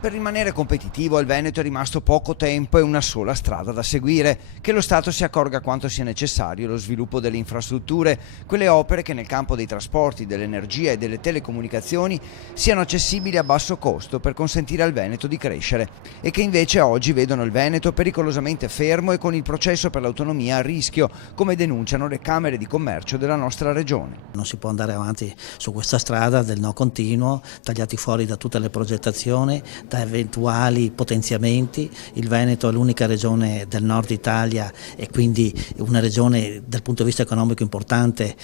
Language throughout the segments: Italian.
Per rimanere competitivo al Veneto è rimasto poco tempo e una sola strada da seguire: che lo Stato si accorga quanto sia necessario lo sviluppo delle infrastrutture, quelle opere che nel campo dei trasporti, dell'energia e delle telecomunicazioni siano accessibili a basso costo per consentire al Veneto di crescere, e che invece oggi vedono il Veneto pericolosamente fermo e con il processo per l'autonomia a rischio, come denunciano le camere di commercio della nostra regione. Non si può andare avanti su questa strada del no continuo, tagliati fuori da tutte le progettazioni, da eventuali potenziamenti. Il Veneto è l'unica regione del nord Italia e quindi una regione dal punto di vista economico importante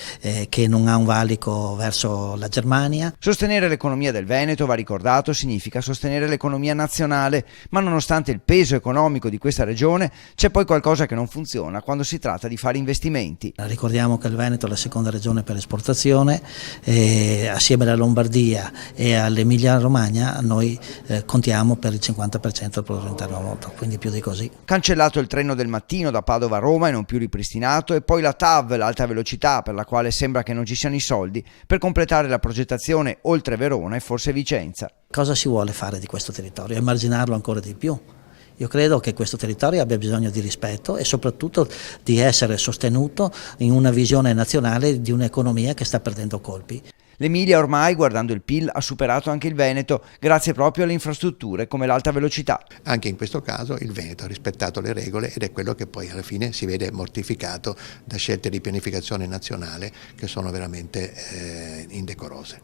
che non ha un valico verso la Germania. Sostenere l'economia del Veneto, va ricordato, significa sostenere l'economia nazionale, ma nonostante il peso economico di questa regione c'è poi qualcosa che non funziona quando si tratta di fare investimenti. Ricordiamo che il Veneto è la seconda regione per esportazione, assieme alla Lombardia e all'Emilia Romagna noi contiamo per il 50% del prodotto interno lordo, quindi più di così. Cancellato il treno del mattino da Padova a Roma e non più ripristinato, e poi la TAV, l'alta velocità, per la quale sembra che non ci siano i soldi per completare la progettazione oltre Verona e forse Vicenza. Cosa si vuole fare di questo territorio? Emarginarlo ancora di più? Io credo che questo territorio abbia bisogno di rispetto e soprattutto di essere sostenuto in una visione nazionale di un'economia che sta perdendo colpi. L'Emilia ormai, guardando il PIL, ha superato anche il Veneto grazie proprio alle infrastrutture come l'alta velocità. Anche in questo caso il Veneto ha rispettato le regole ed è quello che poi alla fine si vede mortificato da scelte di pianificazione nazionale che sono veramente indecorose.